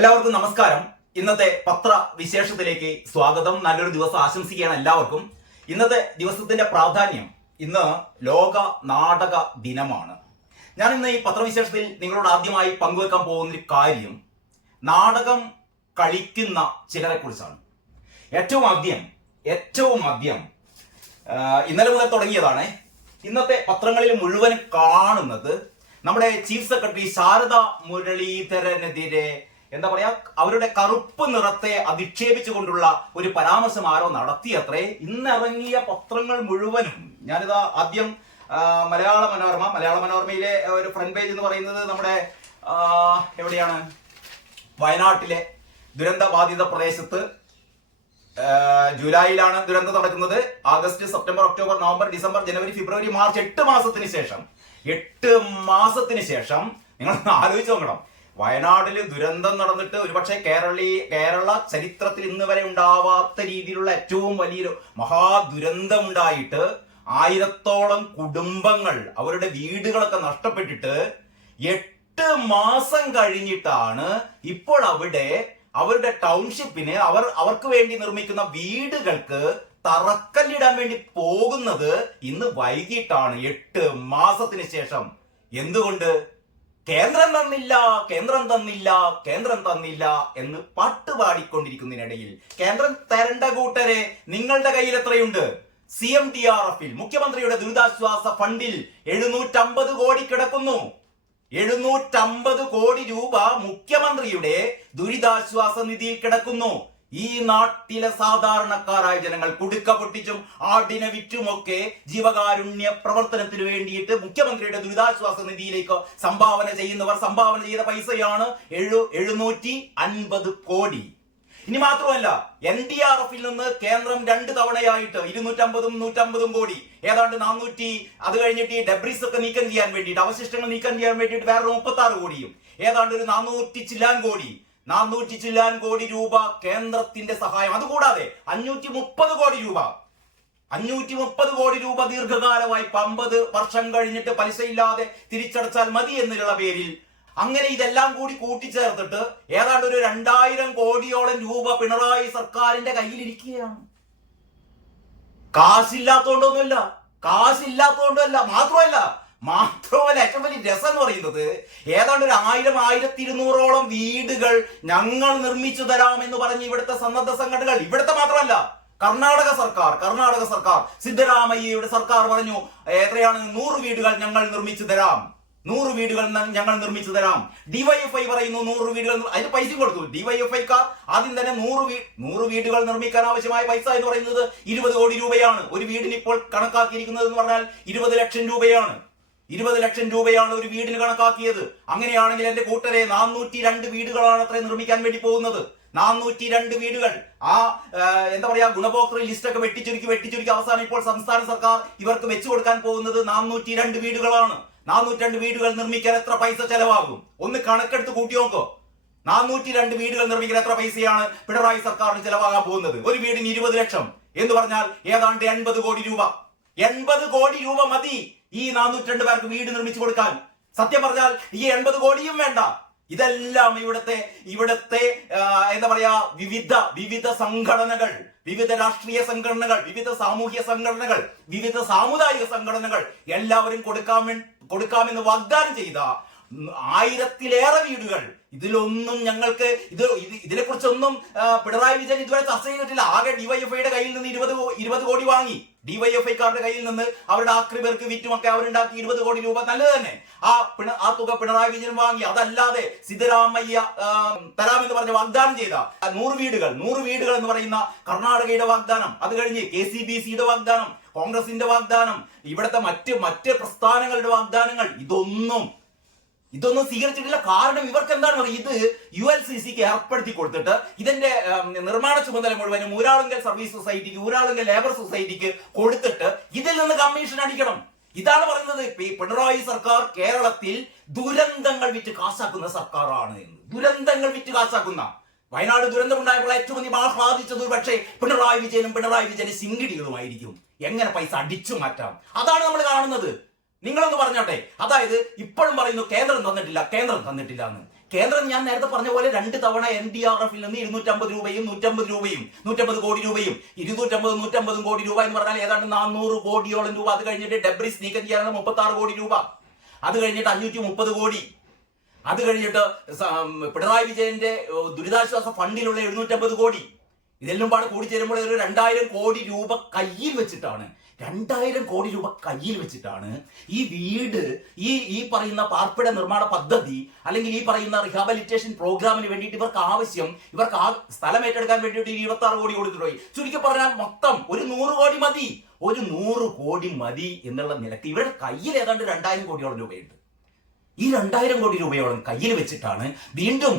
എല്ലാവർക്കും നമസ്കാരം. ഇന്നത്തെ പത്ര വിശേഷത്തിലേക്ക് സ്വാഗതം. നല്ലൊരു ദിവസം ആശംസിക്കുകയാണ് എല്ലാവർക്കും. ഇന്നത്തെ ദിവസത്തിന്റെ പ്രാധാന്യം ഇന്ന് ലോക നാടക ദിനമാണ്. ഞാൻ ഇന്ന് ഈ പത്രവിശേഷത്തിൽ നിങ്ങളോട് ആദ്യമായി പങ്കുവെക്കാൻ പോകുന്ന കാര്യം നാടകം കളിക്കുന്ന ചിലരെ കുറിച്ചാണ് ഏറ്റവും ആദ്യം ഏറ്റവും ആദ്യം ഇന്നലെ മുതൽ തുടങ്ങിയതാണ്. ഇന്നത്തെ പത്രങ്ങളിൽ മുഴുവൻ കാണുന്നത് നമ്മുടെ ചീഫ് സെക്രട്ടറി ശാരദ മുരളീധരനെതിരെ എന്താ പറയാ അവരുടെ കറുപ്പ് നിറത്തെ അധിക്ഷേപിച്ചുകൊണ്ടുള്ള ഒരു പരാമർശം ആരോ നടത്തിയത്രേ. ഇന്നിറങ്ങിയ പത്രങ്ങൾ മുഴുവനും ഞാനിതാ ആദ്യം മലയാള മനോരമ മലയാള മനോരമയിലെ ഒരു ഫ്രണ്ട് പേജ് എന്ന് പറയുന്നത് നമ്മുടെ എവിടെയാണ്? വയനാട്ടിലെ ദുരന്ത ബാധിത പ്രദേശത്ത് ജൂലൈയിലാണ് ദുരന്തം നടക്കുന്നത്. August September October November December ജനുവരി ഫെബ്രുവരി മാർച്ച് എട്ട് മാസത്തിന് ശേഷം എട്ട് മാസത്തിന് ശേഷം നിങ്ങൾ ആലോചിച്ച് നോക്കണം. വയനാട്ടിൽ ദുരന്തം നടന്നിട്ട് ഒരുപക്ഷെ കേരളീ കേരള ചരിത്രത്തിൽ ഇന്ന് വരെ ഉണ്ടാവാത്ത രീതിയിലുള്ള ഏറ്റവും വലിയൊരു മഹാദുരന്തം ഉണ്ടായിട്ട് ആയിരത്തോളം കുടുംബങ്ങൾ അവരുടെ വീടുകളൊക്കെ നഷ്ടപ്പെട്ടിട്ട് എട്ട് മാസം കഴിഞ്ഞിട്ടാണ് ഇപ്പോൾ അവിടെ അവരുടെ ടൗൺഷിപ്പിന് അവർ അവർക്ക് വേണ്ടി നിർമ്മിക്കുന്ന വീടുകൾക്ക് തറക്കല്ലിടാൻ വേണ്ടി പോകുന്നത് ഇന്ന് വൈകിട്ടാണ്. എട്ട് മാസത്തിന് ശേഷം. എന്തുകൊണ്ട്? കേന്ദ്രം തന്നില്ല കേന്ദ്രം തന്നില്ല കേന്ദ്രം തന്നില്ല എന്ന് പാട്ട് പാടിക്കൊണ്ടിരിക്കുന്നതിനിടയിൽ കേന്ദ്രം തരണ്ട കൂട്ടരെ നിങ്ങളുടെ കയ്യിൽ എത്രയുണ്ട്? സി എം ഡി ആർ എഫിൽ മുഖ്യമന്ത്രിയുടെ ദുരിതാശ്വാസ ഫണ്ടിൽ എഴുന്നൂറ്റമ്പത് കോടി കിടക്കുന്നു. എഴുന്നൂറ്റമ്പത് കോടി രൂപ മുഖ്യമന്ത്രിയുടെ ദുരിതാശ്വാസ നിധിയിൽ കിടക്കുന്നു. ഈ നാട്ടിലെ സാധാരണക്കാരായ ജനങ്ങൾ കുടുക്ക പൊട്ടിച്ചും ആടിനെ വിറ്റുമൊക്കെ ജീവകാരുണ്യ പ്രവർത്തനത്തിന് വേണ്ടിയിട്ട് മുഖ്യമന്ത്രിയുടെ ദുരിതാശ്വാസ നിധിയിലേക്ക് സംഭാവന ചെയ്യുന്നവർ സംഭാവന ചെയ്ത പൈസയാണ് എഴു എഴുന്നൂറ്റി അൻപത് കോടി. ഇനി മാത്രമല്ല എൻ ഡി ആർ എഫിൽ നിന്ന് കേന്ദ്രം രണ്ട് തവണയായിട്ട് ഇരുന്നൂറ്റമ്പതും നൂറ്റമ്പതും കോടി ഏതാണ്ട് നാനൂറ്റി അത് കഴിഞ്ഞിട്ട് ഡെബ്രിസ് ഒക്കെ നീക്കം ചെയ്യാൻ വേണ്ടിയിട്ട് അവശിഷ്ടങ്ങൾ നീക്കം ചെയ്യാൻ വേണ്ടിയിട്ട് വേറെ മുപ്പത്തി ആറ് കോടിയും ഏതാണ്ട് ഒരു നാനൂറ്റി ചില്ലാൻ കോടി നാനൂറ്റി ചില്ലാൻ കോടി രൂപ കേന്ദ്രത്തിന്റെ സഹായം. അതുകൂടാതെ അഞ്ഞൂറ്റി മുപ്പത് കോടി രൂപ. അഞ്ഞൂറ്റി മുപ്പത് കോടി രൂപ ദീർഘകാല വായ്പ അമ്പത് വർഷം കഴിഞ്ഞിട്ട് പലിശയില്ലാതെ തിരിച്ചടച്ചാൽ മതി എന്നുള്ള പേരിൽ അങ്ങനെ ഇതെല്ലാം കൂടി കൂട്ടിച്ചേർത്തിട്ട് ഏതാണ്ട് ഒരു രണ്ടായിരം കോടിയോളം രൂപ പിണറായി സർക്കാരിന്റെ കയ്യിലിരിക്കുകയാണ്. കാശില്ലാത്തോണ്ടൊന്നുമില്ല. കാശില്ലാത്തോണ്ടല്ല. മാത്രമല്ല മാത്രമല്ല ഏറ്റവും വലിയ രസം എന്ന് പറയുന്നത് ഏതാണ്ട് ഒരു ആയിരം ആയിരത്തി ഇരുന്നൂറോളം വീടുകൾ ഞങ്ങൾ നിർമ്മിച്ചു തരാം എന്ന് പറഞ്ഞ് ഇവിടുത്തെ സന്നദ്ധ സംഘടനകൾ ഇവിടുത്തെ മാത്രമല്ല കർണാടക സർക്കാർ കർണാടക സർക്കാർ സിദ്ധരാമയ്യയുടെ സർക്കാർ പറഞ്ഞു എത്രയാണ്? നൂറ് വീടുകൾ ഞങ്ങൾ നിർമ്മിച്ചു തരാം. നൂറ് വീടുകൾ ഞങ്ങൾ നിർമ്മിച്ചു തരാം. ഡിവൈഎഫ്ഐ പറയുന്നു നൂറ് വീടുകൾ അതിന് പൈസ കൊടുത്തു. ഡിവൈഎഫ്ഐക്കാർ ആദ്യം തന്നെ നൂറ് വീ നൂറ് വീടുകൾ നിർമ്മിക്കാൻ ആവശ്യമായ പൈസ എന്ന് പറയുന്നത് ഇരുപത് കോടി രൂപയാണ്. ഒരു വീടിന് ഇപ്പോൾ കണക്കാക്കിയിരിക്കുന്നത് എന്ന് പറഞ്ഞാൽ ഇരുപത് ലക്ഷം രൂപയാണ്. ഇരുപത് ലക്ഷം രൂപയാണ് ഒരു വീടിന് കണക്കാക്കിയത്. അങ്ങനെയാണെങ്കിൽ എന്റെ കൂട്ടരെ നാനൂറ്റി രണ്ട് വീടുകളാണ് അത്രയും നിർമ്മിക്കാൻ വേണ്ടി പോകുന്നത്. നാനൂറ്റി രണ്ട് വീടുകൾ. ആ എന്താ പറയാ ഗുണഭോക്തൃ ലിസ്റ്റ് ഒക്കെ വെട്ടിച്ചുരുക്കി വെട്ടിച്ചുരുക്കി അവസാനം ഇപ്പോൾ സംസ്ഥാന സർക്കാർ ഇവർക്ക് വെച്ചു കൊടുക്കാൻ പോകുന്നത് നാനൂറ്റി രണ്ട് വീടുകളാണ്. നാനൂറ്റി രണ്ട് വീടുകൾ നിർമ്മിക്കാൻ എത്ര പൈസ ചെലവാകും? ഒന്ന് കണക്കെടുത്ത് കൂട്ടി നോക്കോ. നാനൂറ്റി രണ്ട് വീടുകൾ നിർമ്മിക്കാൻ എത്ര പൈസയാണ് പിണറായി സർക്കാരിന് ചെലവാകാൻ പോകുന്നത്? ഒരു വീടിന് ഇരുപത് ലക്ഷം. എന്ന് പറഞ്ഞാൽ ഏതാണ്ട് എൺപത് കോടി രൂപ. എൺപത് കോടി രൂപ മതി ഈ നാനൂറ്റി പേർക്ക് വീട് നിർമ്മിച്ചു കൊടുക്കാൻ. സത്യം പറഞ്ഞാൽ ഈ എൺപത് കോടിയും വേണ്ട. ഇതെല്ലാം ഇവിടുത്തെ ഇവിടുത്തെ എന്താ പറയാ വിവിധ വിവിധ സംഘടനകൾ വിവിധ രാഷ്ട്രീയ സംഘടനകൾ വിവിധ സാമൂഹ്യ സംഘടനകൾ വിവിധ സാമുദായിക സംഘടനകൾ എല്ലാവരും കൊടുക്കാൻ കൊടുക്കാമെന്ന് വാഗ്ദാനം ചെയ്ത ആയിരത്തിലേറെ വീടുകൾ. ഇതിലൊന്നും ഞങ്ങൾക്ക് ഇത് ഇത് ഇതിനെ കുറിച്ചൊന്നും പിണറായി വിജയൻ ഇതുവരെ ചർച്ച ചെയ്തിട്ടില്ല. ആകെ ഡിവൈഎഫ്ഐയുടെ കയ്യിൽ നിന്ന് ഇരുപത് ഇരുപത് കോടി വാങ്ങി. ഡിവൈഎഫ്ഐക്കാരുടെ കയ്യിൽ നിന്ന് അവരുടെ ആക്രിപേർക്ക് വിറ്റുമൊക്കെ അവരുണ്ടാക്കി ഇരുപത് കോടി രൂപ. നല്ലത് തന്നെ. ആ പിണ ആ തുക പിണറായി വിജയൻ വാങ്ങി. അതല്ലാതെ സിദ്ധരാമയ്യ തരാമെന്ന് പറഞ്ഞ വാഗ്ദാനം ചെയ്ത നൂറ് വീടുകൾ നൂറ് വീടുകൾ എന്ന് പറയുന്ന കർണാടകയുടെ വാഗ്ദാനം. അത് കഴിഞ്ഞ് കെ സി ബി സിയുടെ വാഗ്ദാനം കോൺഗ്രസിന്റെ വാഗ്ദാനം ഇവിടുത്തെ മറ്റ് മറ്റ് പ്രസ്ഥാനങ്ങളുടെ വാഗ്ദാനങ്ങൾ ഇതൊന്നും ഇതൊന്നും സ്വീകരിച്ചിട്ടില്ല. കാരണം ഇവർക്ക് എന്താണ് പറയുക? ഇത് യു എൽ സി സിക്ക് ഏർപ്പെടുത്തി കൊടുത്തിട്ട് ഇതിന്റെ നിർമ്മാണ ചുമതല മുഴുവനും ഊരാളുങ്കൽ സർവീസ് സൊസൈറ്റിക്ക് ഊരാളുങ്കൽ ലേബർ സൊസൈറ്റിക്ക് കൊടുത്തിട്ട് ഇതിൽ നിന്ന് കമ്മീഷൻ അടിക്കണം. ഇതാണ് പറയുന്നത്. പിണറായി സർക്കാർ കേരളത്തിൽ ദുരന്തങ്ങൾ വിറ്റ് കാശാക്കുന്ന സർക്കാരാണ് എന്ന്. ദുരന്തങ്ങൾ വിറ്റ് കാശാക്കുന്ന. വയനാട് ദുരന്തമുണ്ടായപ്പോൾ ഏറ്റവും അധികം ആഹ്ലാദിച്ചത് പക്ഷേ പിണറായി വിജയനും പിണറായി വിജയനും സിംഗിടികളുമായിരിക്കും. എങ്ങനെ പൈസ അടിച്ചു മാറ്റാം? അതാണ് നമ്മൾ കാണുന്നത്. നിങ്ങളൊന്ന് പറഞ്ഞോട്ടെ. അതായത് ഇപ്പോഴും പറയുന്നു കേന്ദ്രം തന്നിട്ടില്ല കേന്ദ്രം തന്നിട്ടില്ല എന്ന്. കേന്ദ്രം ഞാൻ നേരത്തെ പറഞ്ഞ പോലെ രണ്ട് തവണ എൻ ഡി ആർ എഫിൽ നിന്ന് ഇരുന്നൂറ്റമ്പത് രൂപയും നൂറ്റമ്പത് രൂപയും നൂറ്റമ്പത് കോടി രൂപയും ഇരുന്നൂറ്റമ്പത് നൂറ്റമ്പതും കോടി രൂപ എന്ന് പറഞ്ഞാൽ ഏതാണ്ട് നാനൂറ് കോടിയോളം രൂപ. അത് കഴിഞ്ഞിട്ട് ഡെബ്രിസ് നീക്കം ചെയ്യാനുള്ള മുപ്പത്തി ആറ് കോടി രൂപ. അത് കഴിഞ്ഞിട്ട് അഞ്ഞൂറ്റി മുപ്പത് കോടി. അത് കഴിഞ്ഞിട്ട് പിണറായി വിജയന്റെ ദുരിതാശ്വാസ ഫണ്ടിലുള്ള എഴുന്നൂറ്റമ്പത് കോടി. ഇതെല്ലാം പാടെ കൂടി ചേരുമ്പോൾ ഒരു രണ്ടായിരം കോടി രൂപ കയ്യിൽ വെച്ചിട്ടാണ് രണ്ടായിരം കോടി രൂപ കയ്യിൽ വെച്ചിട്ടാണ് ഈ വീട് ഈ ഈ പറയുന്ന പാർപ്പിട നിർമ്മാണ പദ്ധതി അല്ലെങ്കിൽ ഈ പറയുന്ന റിഹാബിലിറ്റേഷൻ പ്രോഗ്രാമിന് വേണ്ടിയിട്ട് ഇവർക്ക് ആവശ്യം ഇവർക്ക് ആ സ്ഥലം ഏറ്റെടുക്കാൻ വേണ്ടിയിട്ട് ഇരുപത്തി ആറ് കോടി കൊടുത്തിട്ടുപോയി ചുരുക്കി പറഞ്ഞാൽ മൊത്തം ഒരു നൂറ് കോടി മതി. ഒരു നൂറ് കോടി മതി എന്നുള്ള നിലയ്ക്ക് ഇവരുടെ കയ്യിൽ ഏതാണ്ട് രണ്ടായിരം കോടിയോളം രൂപയുണ്ട്. ഈ രണ്ടായിരം കോടി രൂപയോളം കയ്യിൽ വെച്ചിട്ടാണ് വീണ്ടും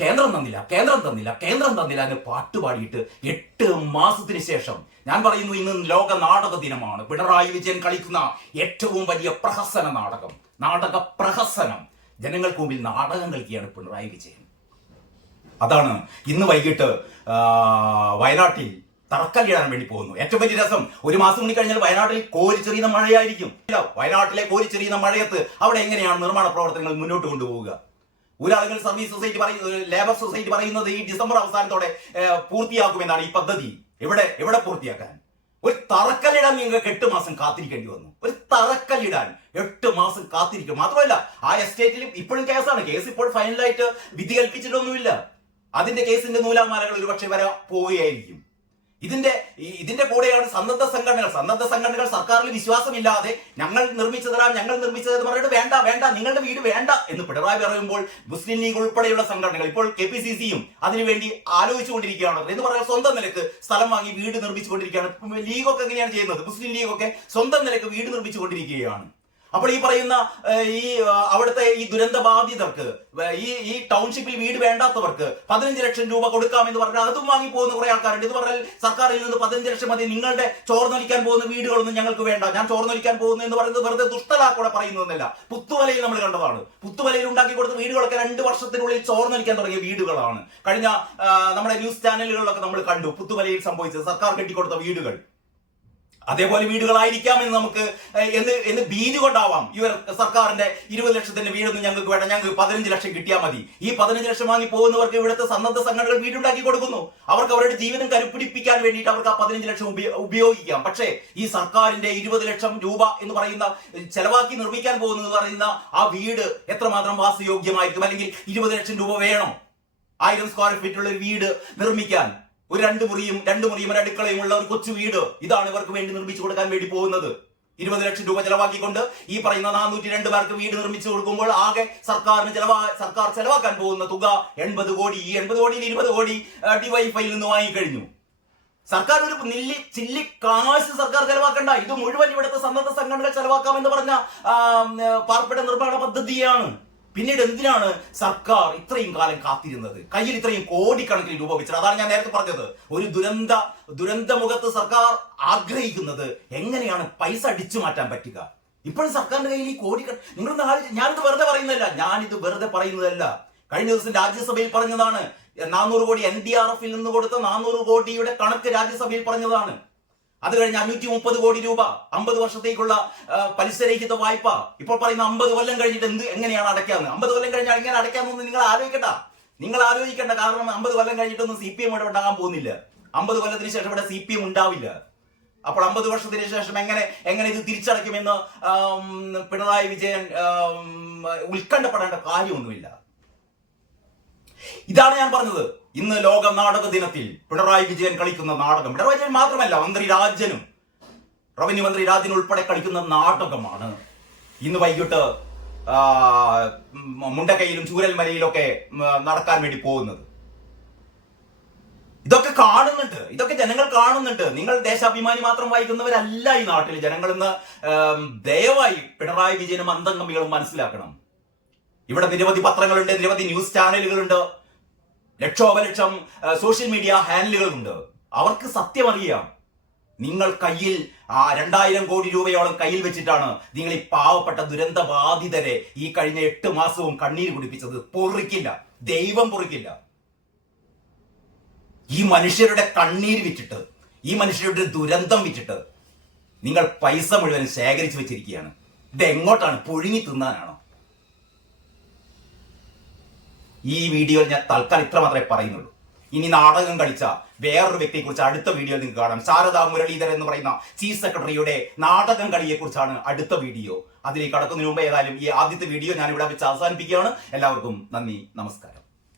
കേന്ദ്രം തന്നില്ല കേന്ദ്രം തന്നില്ല കേന്ദ്രം തന്നില്ല എന്ന് പാട്ടുപാടിയിട്ട് എട്ട് മാസത്തിന് ശേഷം ഞാൻ പറയുന്നു ഇന്ന് ലോക നാടക ദിനമാണ്. പിണറായി വിജയൻ കളിക്കുന്ന ഏറ്റവും വലിയ പ്രഹസന നാടകം നാടക പ്രഹസനം. ജനങ്ങൾക്ക് മുമ്പിൽ നാടകം കളിക്കുകയാണ് പിണറായി വിജയൻ. അതാണ് ഇന്ന് വൈകിട്ട് വയനാട്ടിൽ തറക്കല്ലിടാൻ വേണ്ടി പോകുന്നു. ഏറ്റവും വലിയ രസം ഒരു മാസം കൂടി കഴിഞ്ഞാൽ വയനാട്ടിൽ കോരിച്ചെറിയുന്ന മഴയായിരിക്കും. വയനാട്ടിലെ കോരിച്ചെറിയുന്ന മഴയത്ത് അവിടെ എങ്ങനെയാണ് നിർമ്മാണ പ്രവർത്തനങ്ങൾ മുന്നോട്ട് കൊണ്ടുപോവുക? ഊരാളുകൾ സർവീസ് സൊസൈറ്റി പറയുന്നത് ലേബർ സൊസൈറ്റി പറയുന്നത് ഈ ഡിസംബർ അവസാനത്തോടെ പൂർത്തിയാക്കുമെന്നാണ് ഈ പദ്ധതി. എവിടെ എവിടെ പൂർത്തിയാക്കാൻ? ഒരു തറക്കല്ലിടാൻ നിങ്ങൾക്ക് എട്ട് മാസം കാത്തിരിക്കേണ്ടി വന്നു. ഒരു തറക്കല്ലിടാൻ എട്ട് മാസം കാത്തിരിക്കും. മാത്രമല്ല ആ എസ്റ്റേറ്റിലും ഇപ്പോഴും കേസാണ്. കേസ് ഇപ്പോൾ ഫൈനലായിട്ട് വിധി കൽപ്പിച്ചിട്ടൊന്നുമില്ല. അതിന്റെ കേസിന്റെ നൂലാമാലകൾ ഒരുപക്ഷെ വരെ പോവുകയായിരിക്കും. ഇതിന്റെ ഇതിന്റെ കൂടെയാണ് സന്നദ്ധ സംഘടനകൾ. സന്നദ്ധ സംഘടനകൾ സർക്കാരിൽ വിശ്വാസമില്ലാതെ ഞങ്ങൾ നിർമ്മിച്ചു തരാം ഞങ്ങൾ നിർമ്മിച്ചു തരാം പറഞ്ഞിട്ട് വേണ്ട വേണ്ട നിങ്ങളുടെ വീട് വേണ്ട എന്ന് പിണറായി പറയുമ്പോൾ മുസ്ലിം ലീഗ് ഉൾപ്പെടെയുള്ള സംഘടനകൾ ഇപ്പോൾ കെ പി സി സിയും അതിനുവേണ്ടി ആലോചിച്ചുകൊണ്ടിരിക്കുകയാണ്. എന്ന് പറയാൻ സ്വന്തം നിലയ്ക്ക് സ്ഥലം വാങ്ങി വീട് നിർമ്മിച്ചുകൊണ്ടിരിക്കുകയാണ്. ലീഗൊക്കെ എങ്ങനെയാണ് ചെയ്യുന്നത്? മുസ്ലിം ലീഗൊക്കെ സ്വന്തം നിലയ്ക്ക് വീട് നിർമ്മിച്ചുകൊണ്ടിരിക്കുകയാണ്. അപ്പോൾ ഈ പറയുന്ന ഈ അവിടുത്തെ ഈ ദുരന്ത ബാധിതർക്ക് ഈ ഈ ടൗൺഷിപ്പിൽ വീട് വേണ്ടാത്തവർക്ക് പതിനഞ്ച് ലക്ഷം രൂപ കൊടുക്കാമെന്ന് പറഞ്ഞാൽ അതും വാങ്ങി പോകുന്ന കുറെ ആൾക്കാരുണ്ട്. ഇത് പറഞ്ഞാൽ സർക്കാരിൽ നിന്ന് പതിനഞ്ച് ലക്ഷം മതി. നിങ്ങളുടെ ചോർന്നൊലിക്കാൻ പോകുന്ന വീടുകളൊന്നും ഞങ്ങൾക്ക് വേണ്ട. ഞാൻ ചോർന്നൊലിക്കാൻ പോകുന്നു എന്ന് പറയുന്നത് വെറുതെ ദുഷ്ടലാക്കൂടെ പറയുന്നതല്ല പുത്തുവലയിൽ നമ്മൾ കണ്ടതാണ്. പുത്തുവലയിൽ ഉണ്ടാക്കി കൊടുത്ത വീടുകളൊക്കെ രണ്ട് വർഷത്തിനുള്ളിൽ ചോർന്നൊലിക്കാൻ തുടങ്ങിയ വീടുകളാണ്. കഴിഞ്ഞ നമ്മുടെ ന്യൂസ് ചാനലുകളിലൊക്കെ നമ്മൾ കണ്ടു പുത്തുവലയിൽ സംഭവിച്ചത്. സർക്കാർ കെട്ടിക്കൊടുത്ത വീടുകൾ. അതേപോലെ വീടുകളായിരിക്കാം എന്ന് നമുക്ക് എന്ന് എന്ന് ഭീതി കൊണ്ടാവാം. ഇവർ സർക്കാരിന്റെ ഇരുപത് ലക്ഷത്തിന്റെ വീടൊന്നും ഞങ്ങൾക്ക് വേണ്ട. ഞങ്ങൾക്ക് പതിനഞ്ച് ലക്ഷം കിട്ടിയാൽ മതി. ഈ പതിനഞ്ച് ലക്ഷം വാങ്ങി പോകുന്നവർക്ക് ഇവിടുത്തെ സന്നദ്ധ സംഘടനകൾ വീടുണ്ടാക്കി കൊടുക്കുന്നു. അവർക്ക് അവരുടെ ജീവിതം കരുപ്പിടിപ്പിക്കാൻ വേണ്ടിയിട്ട് അവർക്ക് ആ പതിനഞ്ച് ലക്ഷം ഉപയോ- ഉപയോഗിക്കാം. പക്ഷേ ഈ സർക്കാരിന്റെ ഇരുപത് ലക്ഷം രൂപ എന്ന് പറയുന്ന ചെലവാക്കി നിർമ്മിക്കാൻ പോകുന്നത് പറയുന്ന ആ വീട് എത്രമാത്രം വാസയോഗ്യമായിരിക്കും? അല്ലെങ്കിൽ ഇരുപത് ലക്ഷം രൂപ വേണം ആയിരം സ്ക്വയർ ഫീറ്റുള്ള ഒരു വീട് നിർമ്മിക്കാൻ. ഒരു രണ്ട് മുറിയും രണ്ട് മുറിയും ഒരു അടുക്കളയും ഉള്ള ഒരു കൊച്ചു വീട് ഇതാണ് ഇവർക്ക് വേണ്ടി നിർമ്മിച്ചു കൊടുക്കാൻ വേണ്ടി പോകുന്നത്. ഇരുപത് ലക്ഷം രൂപ ചെലവാക്കിക്കൊണ്ട് ഈ പറയുന്ന നാനൂറ്റി രണ്ട് പേർക്ക് വീട് നിർമ്മിച്ചു കൊടുക്കുമ്പോൾ ആകെ സർക്കാരിന് ചെലവാ സർക്കാർ ചെലവാക്കാൻ പോകുന്ന തുക എൺപത് കോടി. ഈ എൺപത് കോടിയിൽ ഇരുപത് കോടി ഡിവൈഫൈയിൽ നിന്ന് വാങ്ങിക്കഴിഞ്ഞു. സർക്കാർ ഒരു നില്ലി ചില്ലി കാശ് സർക്കാർ ചെലവാക്കണ്ട. ഇത് മുഴുവൻ ഇവിടുത്തെ സന്നദ്ധ സംഘടനകൾ ചെലവാക്കാമെന്ന് പറഞ്ഞ പാർപ്പിട നിർമ്മാണ പദ്ധതിയാണ്. പിന്നീട് എന്തിനാണ് സർക്കാർ ഇത്രയും കാലം കാത്തിരുന്നത്? കയ്യിൽ ഇത്രയും കോടിക്കണക്കിന് രൂപ വെച്ചത് അതാണ് ഞാൻ നേരത്തെ പറഞ്ഞത്. ഒരു ദുരന്ത ദുരന്തമുഖത്ത് സർക്കാർ ആഗ്രഹിക്കുന്നത് എങ്ങനെയാണ് പൈസ അടിച്ചു മാറ്റാൻ പറ്റുക? ഇപ്പോഴും സർക്കാരിന്റെ കയ്യിൽ ഈ കോടി നിങ്ങളൊന്ന് ആലോചിച്ച് ഞാനിത് വെറുതെ പറയുന്നതല്ല. ഞാനിത് വെറുതെ പറയുന്നതല്ല. കഴിഞ്ഞ ദിവസം രാജ്യസഭയിൽ പറഞ്ഞതാണ് നാനൂറ് കോടി എൻ ഡി ആർ എഫിൽ നിന്ന് കൊടുത്ത നാനൂറ് കോടിയുടെ കണക്ക് രാജ്യസഭയിൽ പറഞ്ഞതാണ്. അത് കഴിഞ്ഞ് അഞ്ഞൂറ്റി മുപ്പത് കോടി രൂപ അമ്പത് വർഷത്തേക്കുള്ള പലിശരഹിത വായ്പ. ഇപ്പോൾ പറയുന്ന അമ്പത് കൊല്ലം കഴിഞ്ഞിട്ട് എന്ത് എങ്ങനെയാണ് അടയ്ക്കാന്ന്? അമ്പത് കൊല്ലം കഴിഞ്ഞാൽ എങ്ങനെ അടയ്ക്കാമെന്ന് നിങ്ങൾ ആലോചിക്കണ്ട. നിങ്ങൾ ആലോചിക്കേണ്ട. കാരണം അമ്പത് കൊല്ലം കഴിഞ്ഞിട്ടൊന്നും സി പി എം ഇവിടെ ഉണ്ടാകാൻ പോകുന്നില്ല. അമ്പത് കൊല്ലത്തിന് ശേഷം ഇവിടെ സി പി എം ഉണ്ടാവില്ല. അപ്പോൾ അമ്പത് വർഷത്തിന് ശേഷം എങ്ങനെ എങ്ങനെ ഇത് തിരിച്ചടയ്ക്കുമെന്ന് പിണറായി വിജയൻ ഉത്കണ്ഠപ്പെടേണ്ട കാര്യമൊന്നുമില്ല. ഇതാണ് ഞാൻ പറഞ്ഞത്. ഇന്ന് ലോക നാടക ദിനത്തിൽ പിണറായി വിജയൻ കളിക്കുന്ന നാടകം. പിണറായി വിജയൻ മാത്രമല്ല മന്ത്രി രാജനും റവന്യൂ മന്ത്രി രാജൻ ഉൾപ്പെടെ കളിക്കുന്ന നാടകമാണ്. ഇന്ന് വൈകിട്ട് മുണ്ടക്കയിലും ചൂരൽമലയിലൊക്കെ നടക്കാൻ വേണ്ടി പോകുന്നത്. ഇതൊക്കെ കാണുന്നുണ്ട്. ഇതൊക്കെ ജനങ്ങൾ കാണുന്നുണ്ട്. നിങ്ങൾ ദേശാഭിമാനി മാത്രം വായിക്കുന്നവരല്ല ഈ നാട്ടിൽ. ജനങ്ങൾ ഇന്ന് ദയവായി പിണറായി വിജയനും അന്തംഗമികളും മനസ്സിലാക്കണം. ഇവിടെ നിരവധി പത്രങ്ങളുണ്ട് നിരവധി ന്യൂസ് ചാനലുകളുണ്ട്. ലക്ഷോപലക്ഷം സോഷ്യൽ മീഡിയ ഹാൻഡിലുകളുണ്ട്. അവർക്ക് സത്യം അറിയാം നിങ്ങൾ കയ്യിൽ ആ രണ്ടായിരം കോടി രൂപയോളം കയ്യിൽ വെച്ചിട്ടാണ് നിങ്ങൾ ഈ പാവപ്പെട്ട ദുരന്തബാധിതരെ ഈ കഴിഞ്ഞ എട്ട് മാസവും കണ്ണീര് കുടിപ്പിച്ചത്. പൊറിക്കില്ല. ദൈവം പൊറിക്കില്ല. ഈ മനുഷ്യരുടെ കണ്ണീര് വിറ്റിട്ട് ഈ മനുഷ്യരുടെ ദുരന്തം വിറ്റിട്ട് നിങ്ങൾ പൈസ മുഴുവൻ ശേഖരിച്ചു വെച്ചിരിക്കുകയാണ്. ഇത് എങ്ങോട്ടാണ് പുഴുങ്ങി തിന്നാനാണോ? ഈ വീഡിയോയിൽ ഞാൻ തൽക്കാലം ഇത്ര മാത്രമേ പറയുന്നുള്ളൂ. ഇനി നാടകം കളിച്ച വേറൊരു വ്യക്തിയെ കുറിച്ച് അടുത്ത വീഡിയോയിൽ നിങ്ങൾക്ക് കാണാം. ശാരദ മുരളീധരൻ എന്ന് പറയുന്ന ചീഫ് സെക്രട്ടറിയുടെ നാടകം കളിയെ കുറിച്ചാണ് അടുത്ത വീഡിയോ. അതിലേക്ക് കടക്കുന്നതിന് മുമ്പ് ഏതായാലും ഈ ആദ്യത്തെ വീഡിയോ ഞാൻ ഇവിടെ വെച്ച് അവസാനിപ്പിക്കുകയാണ്. എല്ലാവർക്കും നന്ദി നമസ്കാരം.